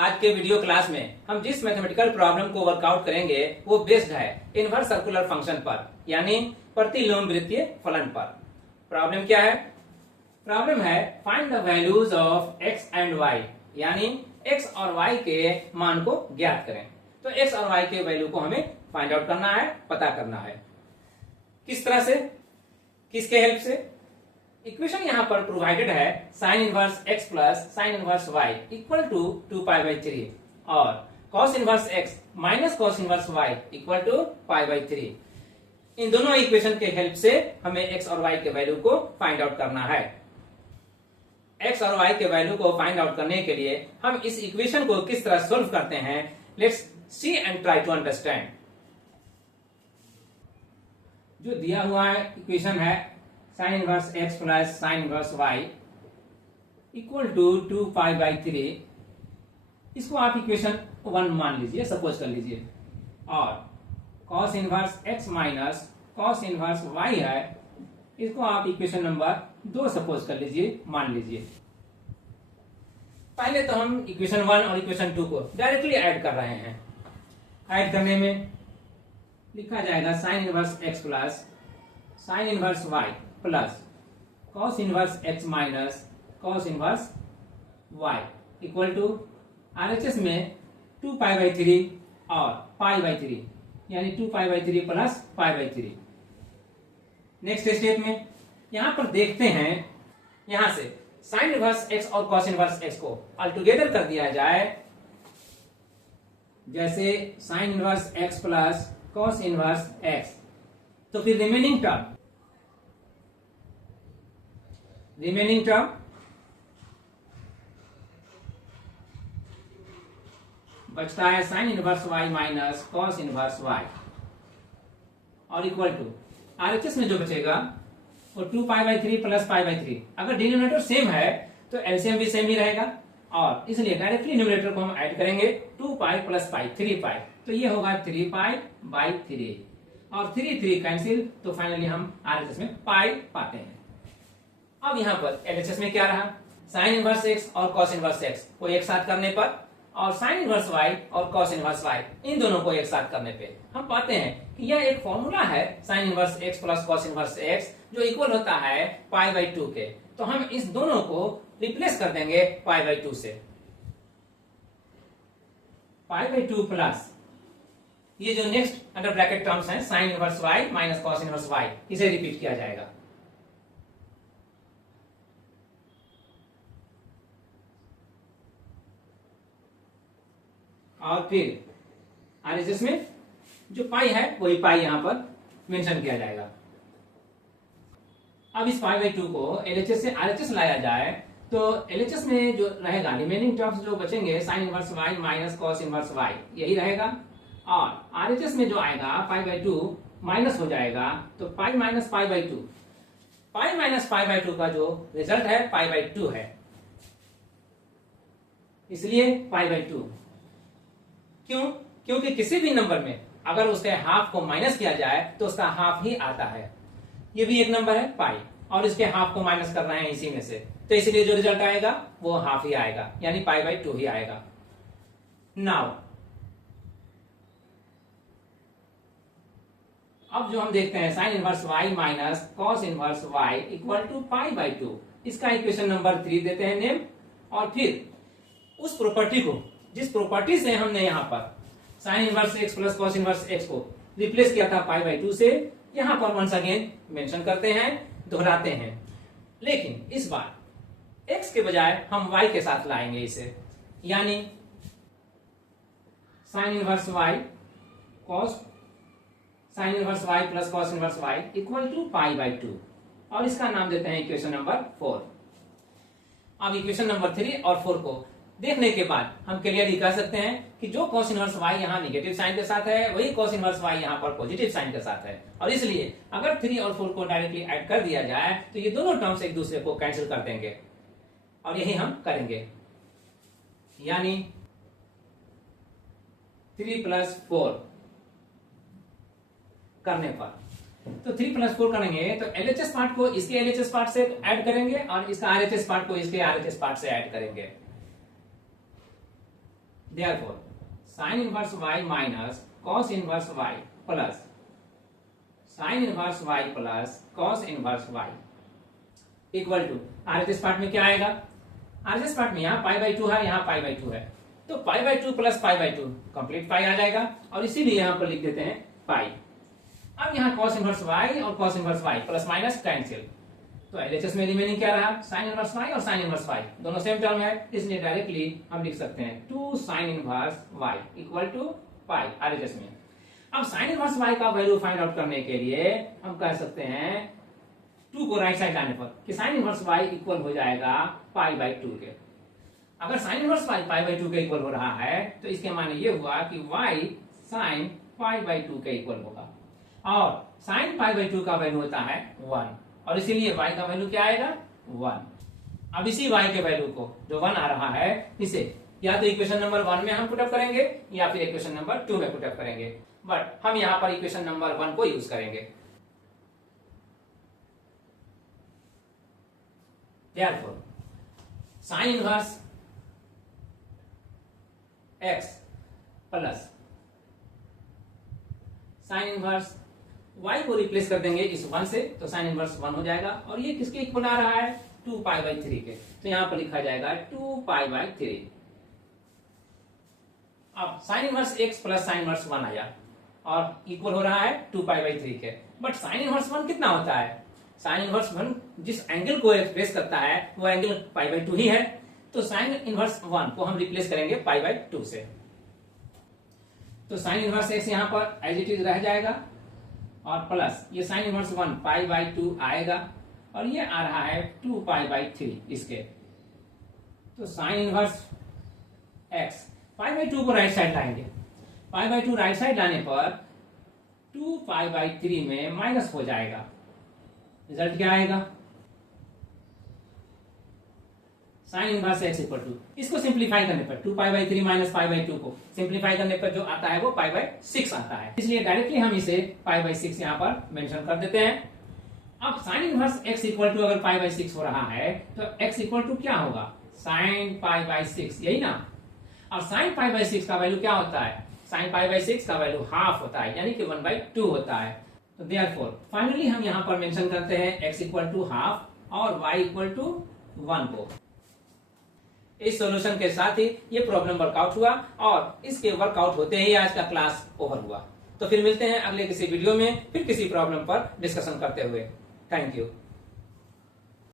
आज के video class में हम जिस मैथमेटिकल प्रॉब्लम को वर्कआउट करेंगे वो बेस्ड है इनवर्स सर्कुलर फंक्शन पर, यानी प्रतिलोम वृत्तीय फलन पर। प्रॉब्लम क्या है? प्रॉब्लम है find the values of x and y, यानी x और y के मान को ज्ञात करें। तो x और y के वैल्यू को हमें फाइंड आउट करना है, पता करना है। किस तरह से, किसके हेल्प से? इक्वेशन यहां पर प्रोवाइडेड है sine inverse x plus sine inverse y equal to 2π/3 और cos inverse x minus cos inverse y equal to π/3। इन दोनों इक्वेशन के हेल्प से हमें x और y के वैल्यू को फाइंड आउट करना है। x और y के वैल्यू को फाइंड आउट करने के लिए हम इस इक्वेशन को किस तरह सोल्व करते हैं, let's see and try to understand. जो दिया हुआ है इक्वेशन है sine inverse x plus sine inverse y equal to 2π/3। इसको आप इक्वेशन 1 मान लीजिए, सपोज कर लीजिए। और cos inverse x minus cos inverse y है, इसको आप इक्वेशन नंबर 2 सपोज कर लीजिए, मान लीजिए। पहले तो हम इक्वेशन 1 और इक्वेशन 2 को डायरेक्टली ऐड कर रहे हैं। ऐड करने में लिखा जाएगा sine inverse x plus sine inverse y plus cos inverse x minus cos inverse y equal to RHS में 2π/3 और π/3, यानी 2π/3 प्लस π/3। नेक्स्ट स्टेप में यहां पर देखते हैं, यहां से साइन इनवर्स x और cos इनवर्स x को ऑल टुगेदर कर दिया जाए, जैसे sign inverse x plus cos inverse x। तो फिर रिमेनिंग टर्म बचता है sine inverse y minus cos inverse y और इक्वल टू RHS में जो बचेगा वो 2π/3 प्लस π/3। अगर डिनोमिनेटर सेम है तो एलसीएम भी सेम ही रहेगा, और इसलिए डायरेक्टली न्यूमरेटर को हम ऐड करेंगे 2π प्लस π 3π, तो ये होगा 3π/3 और 3 कैंसिल, तो फाइनली हम RHS में पाई पाते हैं। अब यहाँ पर LHS में क्या रहा, साइन इनवर्स x और cos इनवर्स x को एक साथ करने पर, और साइन इनवर्स y और cos इनवर्स y इन दोनों को एक साथ करने पे हम पाते हैं कि यह एक फॉर्मूला है sine inverse x plus cos inverse x जो इक्वल होता है π/2 के। तो हम इस दोनों को रिप्लेस कर देंगे π/2 से। π/2 प्लस ये जो नेक्स्ट अंडर ब्रैकेट टर्म्स हैं sine inverse y minus cos inverse y, इसे रिपीट किया जाएगा। और फिर RHS में जो पाई है वही पाई यहां पर मेंशन किया जाएगा। अब इस π/2 को LHS से RHS लाया जाए तो LHS में जो रहेगा रिमेनिंग टर्म्स जो बचेंगे sign inverse y minus cos inverse y यही रहेगा, और RHS में जो आएगा π/2 माइनस हो जाएगा, तो पाई माइनस π/2, पाई माइनस π/2 का जो रिजल्ट है π/2 है, इसलिए π/2। क्यों? क्योंकि किसी भी नंबर में अगर उसके हाफ को माइनस किया जाए तो उसका हाफ ही आता है। ये भी एक नंबर है पाई, और इसके हाफ को माइनस कर रहे हैं इसी में से, तो इसलिए जो रिजल्ट आएगा वो हाफ ही आएगा, यानी π/2 ही आएगा। नाउ अब जो हम देखते हैं sine inverse y minus cos inverse y equal to π/2, इसका इक्वेशन नंबर 3 देते हैं नेम, और फिर उस प्रॉपर्टी को, जिस प्रॉपर्टी से हमने यहाँ पर sign inverse x plus cos inverse x को रिप्लेस किया था π/2 से, यहाँ पर वंस अगेन मेंशन करते हैं, दोहराते हैं। लेकिन इस बार x के बजाय हम y के साथ लाएंगे इसे, यानी sine inverse y cos sine inverse y plus cos inverse y equal to π/2, और इसका नाम देते हैं इक्वेशन नंबर 4। अब इक्वेशन नंबर 3 और 4 को देखने के बाद हम क्लियरली कह सकते हैं कि जो cos इनवर्स y यहाँ निगेटिव साइन के साथ है वही cos इनवर्स y यहाँ पर पॉजिटिव साइन के साथ है, और इसलिए अगर 3 और 4 को डायरेक्टली ऐड कर दिया जाए तो ये दोनों टर्म्स एक दूसरे को कैंसिल कर देंगे, और यही हम करेंगे, यानी 3 + 4 करने पर, तो 3 + 4 करेंगे तो LHS पार्ट को इसके LHS पार्ट से ऐड करेंगे और इसका RHS पार्ट को इसके RHS पार्ट से ऐड करेंगे। Therefore, sin inverse y minus cos inverse y plus sin inverse y plus cos inverse y equal to RHS part में क्या आएगा? आरएचएस पार्ट में यहाँ पाई बाई 2 है, यहाँ पाई बाई 2 है, तो pi by 2 plus pi by 2 complete pi आ जाएगा और इसीलिए यहाँ पर लिख देते हैं पाई। अब यहाँ cos इनवर्स y और cos inverse y plus minus cancel, तो एलएचएस में रिमेनिंग क्या रहा? sin इनवर्स y और sin इनवर्स y दोनों सेम टर्म है, इसलिए डायरेक्टली हम लिख सकते हैं 2 sin inverse y equal to pi RHS में। अब sin इनवर्स y का वैल्यू फाइंड आउट करने के लिए हम कह सकते हैं 2 को राइट साइड लाने पर कि sin इनवर्स y इक्वल हो जाएगा पाई बाई 2 के। अगर sin inverse y pi by 2 के इक्वल हो रहा है तो इसके माने ये हुआ कि y sin पाई बाई 2 के इक्वल होगा और sin पाई बाई 2 का वैल्यू होता है 1 और इसीलिए y का वैल्यू क्या आएगा? 1। अब इसी y के वैल्यू को जो 1 आ रहा है इसे या तो इक्वेशन नंबर 1 में हम पुटअप करेंगे या फिर इक्वेशन नंबर 2 में पुटअप करेंगे, बट हम यहाँ पर इक्वेशन नंबर 1 को यूज करेंगे। Therefore, sin inverse x plus sin inverse y को रिप्लेस कर देंगे इस 1 से, तो sin इनवर्स 1 हो जाएगा और ये किसके इक्वल आ रहा है? 2 पाई बाई 3 के, तो यहां पर लिखा जाएगा 2 पाई बाई 3। अब sin inverse x plus sin inverse 1 आया और इक्वल हो रहा है 2 पाई बाई 3 के, बट sin इनवर्स 1 कितना होता है? sin इनवर्स 1 जिस एंगल को एक्सप्रेस करता है वो एंगल पाई बाई 2 ही है, तो sin इनवर्स 1 को हम रिप्लेस करेंगे पाई बाई 2 से, तो sin इनवर्स x यहाँ पर एज इट इज रह जाएगा और प्लस ये sin इनवर्स 1 पाई बाई 2 आएगा और ये आ रहा है 2 पाई बाई 3 इसके, तो sin inverse x pi by 2 को राइट साइड लाएंगे, पाई बाई 2 राइट साइड लाने पर 2 पाई बाई 3 में माइनस हो जाएगा, रिजल्ट क्या आएगा? sin inverse x equal to, इसको सिंप्लीफाई करने पर 2 pi by 3 minus pi by 2 को सिंप्लीफाई करने पर जो आता है वो पाई बाई 6 आता है, इसलिए डायरेक्टली हम इसे पाई बाई 6 यहाँ पर मेंशन कर देते हैं। अब sin inverse x equal to अगर पाई बाई 6 हो रहा है तो x इक्वल टू क्या होगा? sin पाई बाई 6, यही ना। और sin पाई बाई 6 का वैल्यू क्या होता है? sin पाई बाई 6 का वैल्यू हाफ होता है, यानी कि 1/2 होता है। तो देयरफॉर फाइनली हम यहाँ पर मेंशन करते हैं x इक्वल टू हाफ और y इक्वल टू 1 को। इस सॉल्यूशन के साथ ही ये प्रॉब्लम वर्कआउट हुआ और इसके वर्कआउट होते ही आज का क्लास ओवर हुआ। तो फिर मिलते हैं अगले किसी वीडियो में फिर किसी प्रॉब्लम पर डिस्कशन करते हुए। Thank you.